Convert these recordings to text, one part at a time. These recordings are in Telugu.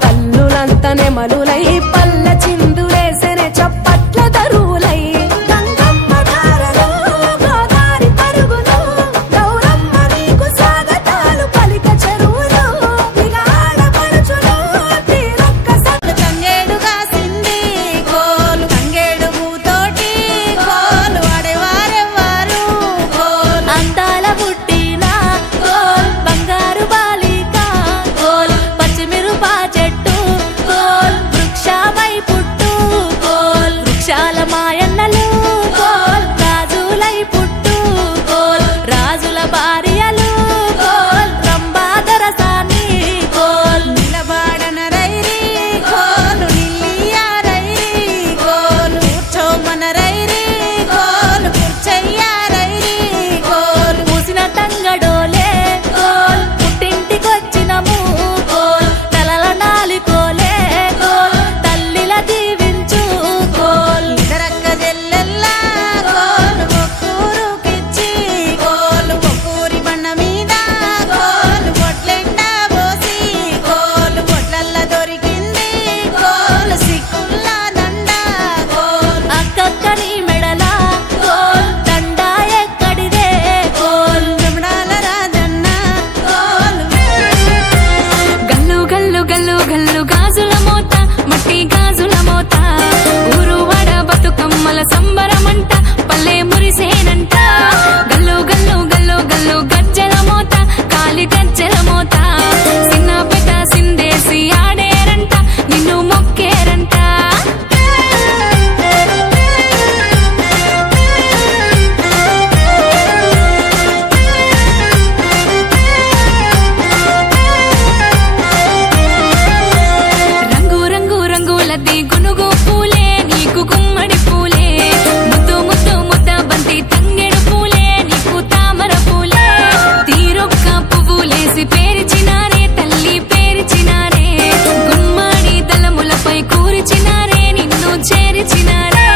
తల్లులంతనే మలులై పల్ల చిందులేసెనే చప్పట్ల దరువులై గంగమ్మ దారలో గోదారి పరుగులు గౌరమ్మ నీకు స్వాగతాలు పలిక చెరువులు ఇక ఆడపడుచులు తీరొక్క తంగేడుగా సింది కోలు తంగేడు పూతోటి కోలు ఆడేవారెవ్వారు కోలు అందాల పుట్టిన కోల్ బంగారు బాలిక కోల్ పచ్చిమిరపా చెట్టు కోల్ వృక్షమై పుట్టు కోల్ వృక్షాల మాయన్నలు కోల్ రాజులై పుట్టు కోల్ రాజుల భార్యలు కోల్ రంభాదరసాని కోల్ నిలబాడన రైరి కోలు నిల్లియారైరి కోలు కూర్చోమన రైరి కోలు కూర్చయ్యారైరి కోలు పూసిన తంగడోలే కోల్ పుట్టింటికొచ్చినము కోల్ తలల నాలికోలే కోల్ తల్లిల దీవించు కోల్ ఇదరక్క జల్లెల్లా కోలు ఒక్కూరుకిచ్చి కోలు ఒక్కూరి బండ మీద కోలు బొట్లెండా పోసి కోలు బొట్లల్ల దొరికింది కోలు సిక్కుల్లా దండ కోలు అక్కక్కని మెడల కోల్ దండ ఎక్కడిదే కోల్ చెమడాల రాజన్న కోలు గల్లు గల్లు గల్లు గల్లు గాజుల మోత మట్టి గాజుల మోత ఊరు వడ బతుకమ్మల సంబరమంట పల్లె మురిసేనంట గల్లు గల్లు గల్లు గల్లు గజ్జల మోత కాలి గజ్జల మోత సిన్న పెద్ద సిందేసి ఆడేరంట నిన్ను మొక్కేరంట రంగు రంగు రంగులది గునుగు పూలే నీకు గుమ్మడి పూలే ముద్దు ముద్దు ముద్ద బంతి తంగెడు పూలే నీకు తామర పూలే తీరొక్క పువ్వులేసి పేరిచినారే తల్లి పేరిచినారే గుమ్మడి దళములపై కూర్చినారే నిన్ను చేర్చినారే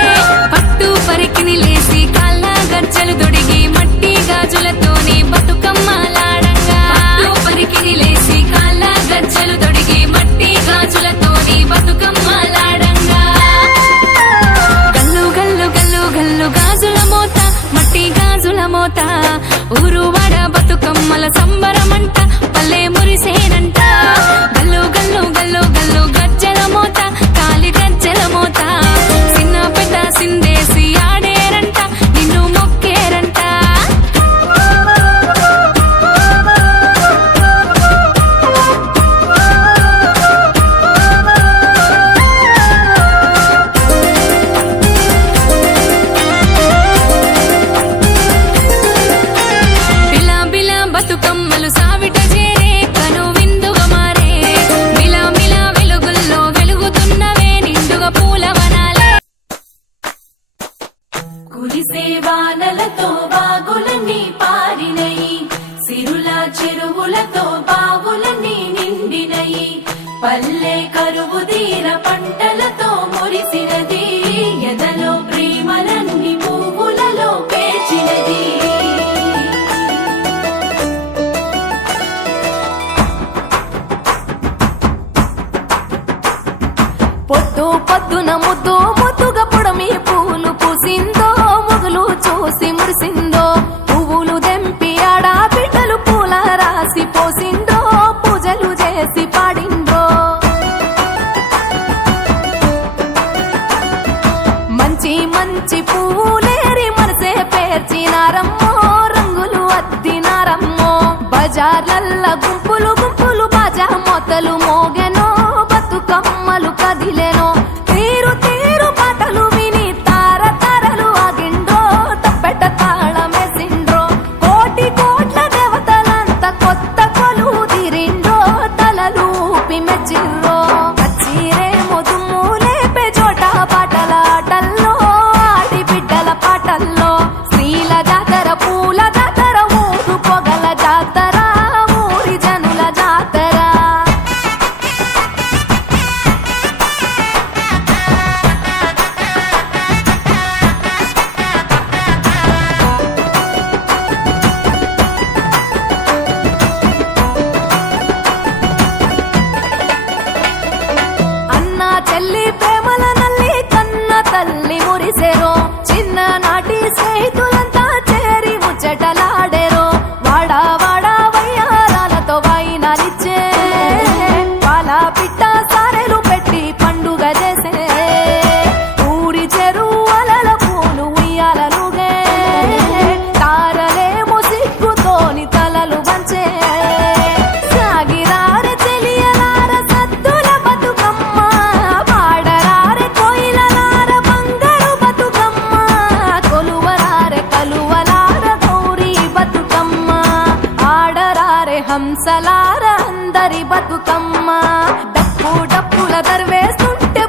పట్టు పరికిని లేసి కాళ్ళ గజ్జలు దొడిగి మట్టి గాజులతోని బతుకమ్మలాడంగా పట్టు పరికిని లేసి కాళ్ళ గజ్జలు దొడిగి మట్టి గాజులతోని బతుకమ్మలాడంగా గల్లు గల్లు గల్లు గల్లు గాజుల మోత మట్టి గాజుల మోత ఊరు వడ బతుకమ్మల సంబరమంట పల్లె మురిసేనంట గల్లు గల్లు గల్లు గల్లు గజ్జల మోత కాలి గజ్జల మోత సిన్న పెద్ద సిందేసి ఆడేరంట నిన్ను మొక్కేరంట బిలా బిలా బతుకమ్మలు సావిట చేరే కను విందుగా మారే మిలా మిలా వెలుగుల్లో వెలుగుతున్నవే నిండుగా పూలవనాలే కురిసే వానలతో బాగులన్నీ పారినయి సిరుల చెరువులతో బావులన్నీ నిండినయి పల్లె కరువు తీర పంటలతో మురిసినది ఎదలో ప్రేమలన్నీ పువ్వులలో పేర్చినది పొద్దు పొద్దున ముద్దు ముద్దుగా పొడమి పూలు పూసిందో మొగులు చూసి మురిసిందో పువ్వులు దెంపి ఆడా బిడ్డలు పూల రాసి పోసిందో పూజలు చేసి పాడిందో మంచి మంచి పూలేరి మనసే పేర్చినారమ్మో రంగులు అద్దినారమ్మో బజార్లల్ల గుంపులు గుంపులు బాజా మొత్తలు మోగెనో బతుకమ్మలు కదిలెనో తీరు తీరు పాటలు విని తార తారలు ఆగిండ్రో తప్పెట తాళమేసిండ్రో కోటి కోట్ల దేవతలంత కొత్త కొలు తీరిండ్రో తలలు ఊపి మెచ్చిర్రో కచ్చిరే మొదుము లేపే చోట పాటల ఆటల్లో ఆడి బిడ్డల పాటల్లో స్త్రీల జాతర పూల జాతర ఊరు పొగల జాతర ఊరి జనుల జాతర దింసలార అందరి బతుకమ్మ డప్పు డప్పుల దర్వేస్తుంటే